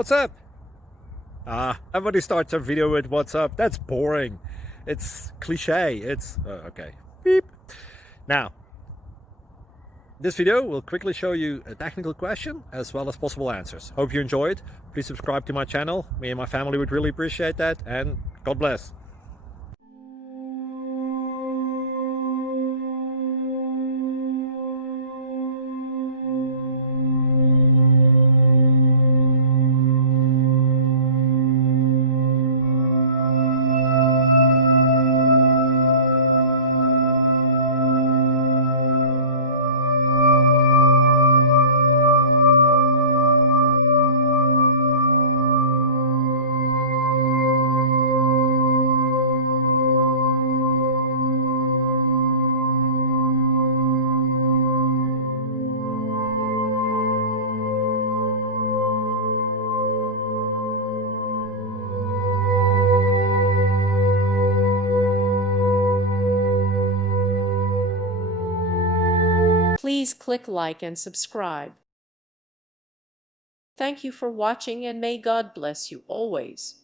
What's up? Everybody starts their video with what's up. That's boring. It's cliche. It's okay. Beep. Now, this video will quickly show you a technical question as well as possible answers. Hope you enjoyed. Please subscribe to my channel. Me and my family would really appreciate that, and God bless. Please click like and subscribe. Thank you for watching, and may God bless you always.